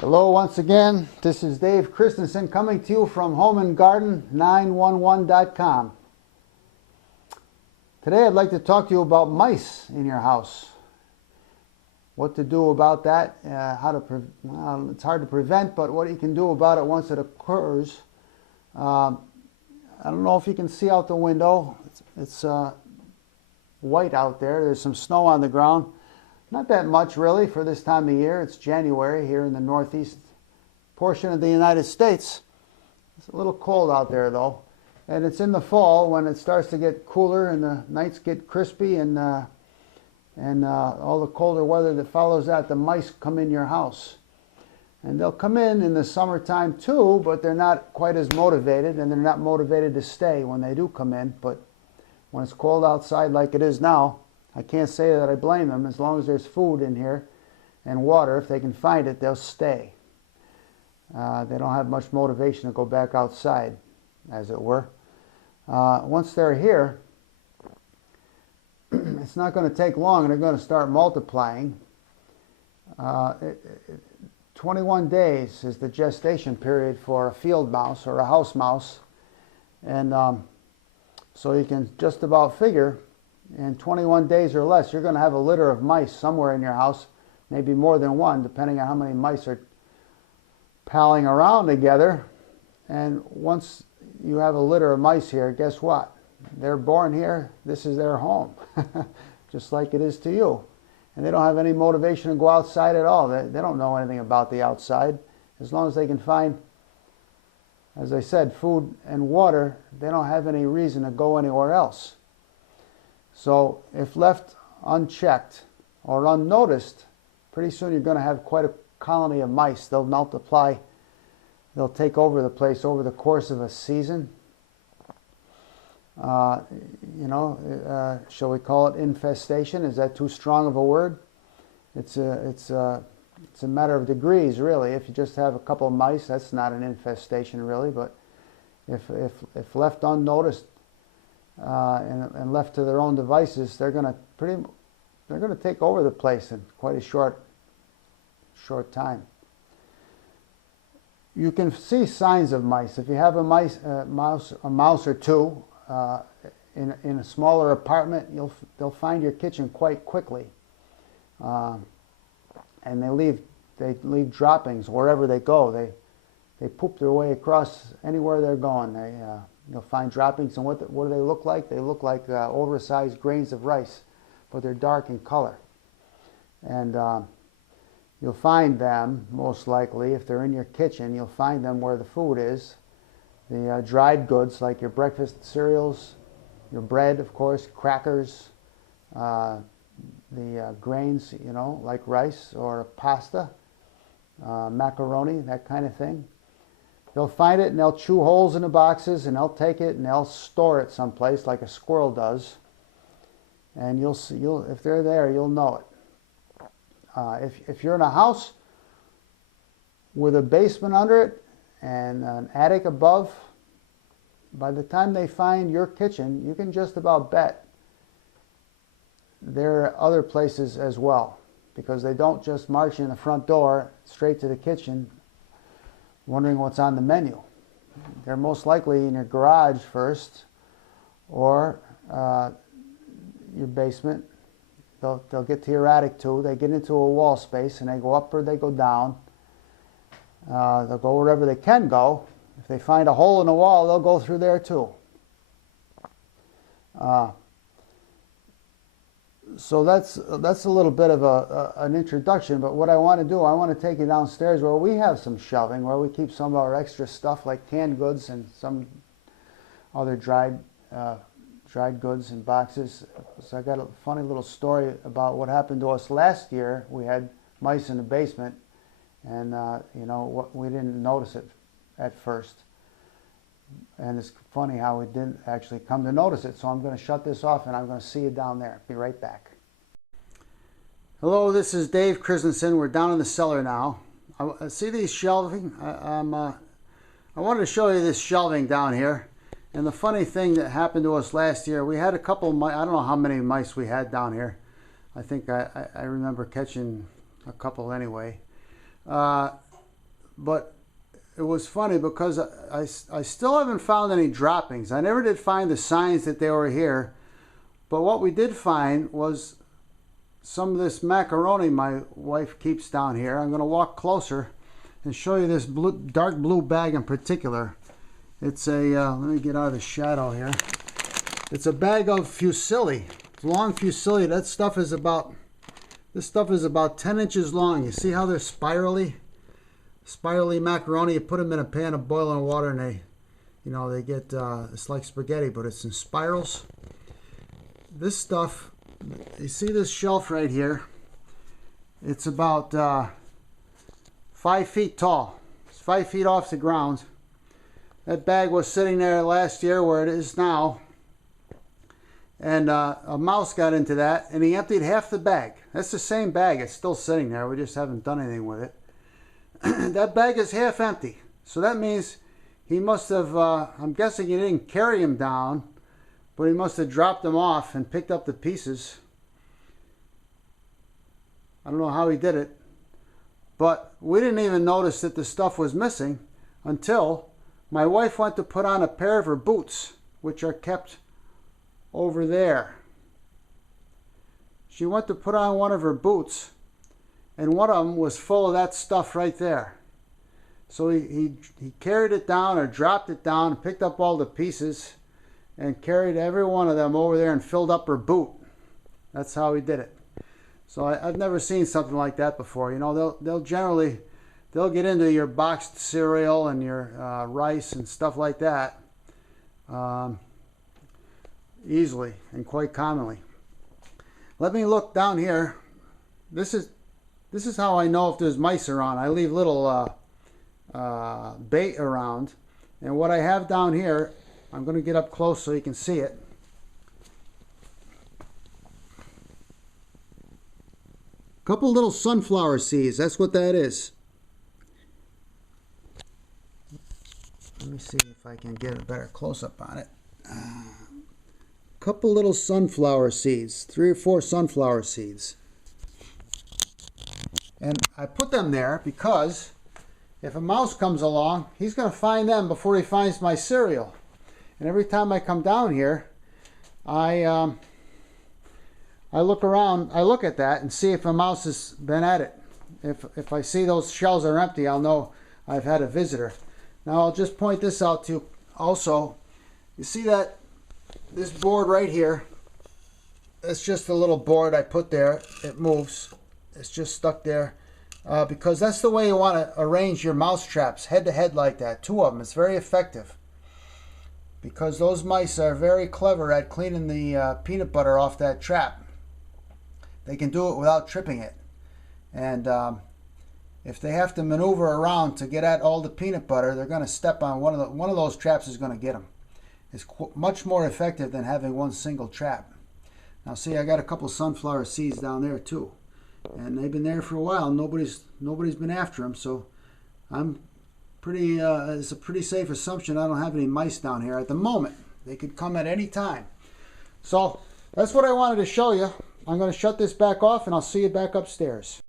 Hello once again, this is Dave Christensen coming to you from homeandgarden911.com. Today I'd like to talk to you about mice in your house. What to do about that, it's hard to prevent, but what you can do about it once it occurs. I don't know if you can see out the window. It's white out there. There's some snow on the ground. Not that much really for this time of year. It's January here in the northeast portion of the United States. It's a little cold out there though. And it's in the fall when it starts to get cooler and the nights get crispy and all the colder weather that follows that, the mice come in your house. And they'll come in the summertime too, but they're not quite as motivated, and they're not motivated to stay when they do come in. But when it's cold outside like it is now, I can't say that I blame them. As long as there's food in here and water, if they can find it, they'll stay. They don't have much motivation to go back outside, as it were. Once they're here, it's not going to take long, and they're going to start multiplying. 21 days is the gestation period for a field mouse or a house mouse. And so you can just about figure in 21 days or less, you're going to have a litter of mice somewhere in your house, maybe more than one, depending on how many mice are palling around together. And once you have a litter of mice here, guess what? They're born here. This is their home, just like it is to you. And they don't have any motivation to go outside at all. They don't know anything about the outside. As long as they can find, as I said, food and water, they don't have any reason to go anywhere else. So if left unchecked or unnoticed, pretty soon you're going to have quite a colony of mice. They'll multiply. They'll take over the place over the course of a season. Shall we call it infestation? Is that too strong of a word? It's a matter of degrees, really. If you just have a couple of mice, that's not an infestation, really. But if left unnoticed, and left to their own devices, they're going to take over the place in quite a short time. You can see signs of mice. If you have a mouse or two in a smaller apartment, they'll find your kitchen quite quickly, and they leave droppings wherever they go. They poop their way across anywhere they're going. You'll find droppings, and what do they look like? They look like oversized grains of rice, but they're dark in color. And you'll find them, most likely, if they're in your kitchen, you'll find them where the food is. The dried goods, like your breakfast cereals, your bread, of course, crackers, the grains, like rice or pasta, macaroni, that kind of thing. They'll find it and they'll chew holes in the boxes, and they'll take it and they'll store it someplace like a squirrel does. And you'll see, if they're there, you'll know it. If you're in a house with a basement under it and an attic above, by the time they find your kitchen, you can just about bet there are other places as well, because they don't just march in the front door straight to the kitchen wondering what's on the menu. They're most likely in your garage first, or your basement. They'll get to your attic too. They get into a wall space and they go up or they go down. They'll go wherever they can go. If they find a hole in the wall, they'll go through there too. So that's a little bit of an introduction, but what I want to do, I want to take you downstairs where we have some shelving, where we keep some of our extra stuff like canned goods and some other dried goods in boxes. So I got a funny little story about what happened to us last year. We had mice in the basement, and we didn't notice it at first. And it's funny how we didn't actually come to notice it. So I'm going to shut this off and I'm going to see you down there. Be right back. Hello, this is Dave Christensen. We're down in the cellar now. See these shelving? I wanted to show you this shelving down here. And the funny thing that happened to us last year, we had a couple of mice. I don't know how many mice we had down here. I think I remember catching a couple anyway. but it was funny because I still haven't found any droppings. I never did find the signs that they were here, but what we did find was some of this macaroni my wife keeps down here. I'm going to walk closer and show you this dark blue bag in particular. It's a, let me get out of the shadow here. It's a bag of fusilli, long fusilli. That stuff is about, this stuff is about 10 inches long. You see how they're spirally macaroni? You put them in a pan of boiling water and they, you know, they get, it's like spaghetti, but it's in spirals. This stuff, you see this shelf right here? It's about 5 feet tall. It's 5 feet off the ground. That bag was sitting there last year where it is now. And a mouse got into that and he emptied half the bag. That's the same bag. It's still sitting there. We just haven't done anything with it. That bag is half empty. So that means he must have, I'm guessing he didn't carry him down, but he must have dropped them off and picked up the pieces. I don't know how he did it, but we didn't even notice that the stuff was missing until my wife went to put on a pair of her boots, which are kept over there. She went to put on one of her boots, and one of them was full of that stuff right there. So he carried it down or dropped it down and picked up all the pieces and carried every one of them over there and filled up her boot. That's how he did it. So I've never seen something like that before. You know, they'll generally, they'll get into your boxed cereal and your rice and stuff like that easily and quite commonly. Let me look down here. This is how I know if there's mice around. I leave little bait around, and what I have down here, I'm going to get up close so you can see it. A couple little sunflower seeds, that's what that is. Let me see if I can get a better close-up on it. Couple little sunflower seeds, 3 or 4 sunflower seeds. And I put them there because if a mouse comes along, he's going to find them before he finds my cereal. And every time I come down here, I look around, I look at that and see if a mouse has been at it. If I see those shells are empty, I'll know I've had a visitor. Now I'll just point this out to you also. You see that this board right here, it's just a little board I put there. It moves. It's just stuck there because that's the way you want to arrange your mouse traps, head to head like that. 2 of them. It's very effective because those mice are very clever at cleaning the peanut butter off that trap. They can do it without tripping it. And if they have to maneuver around to get at all the peanut butter, they're going to step on one of those traps is going to get them. It's much more effective than having one single trap. Now see, I got a couple sunflower seeds down there too, and they've been there for a while. Nobody's been after them, so I'm pretty. It's a pretty safe assumption I don't have any mice down here at the moment. They could come at any time. So that's what I wanted to show you. I'm going to shut this back off, and I'll see you back upstairs.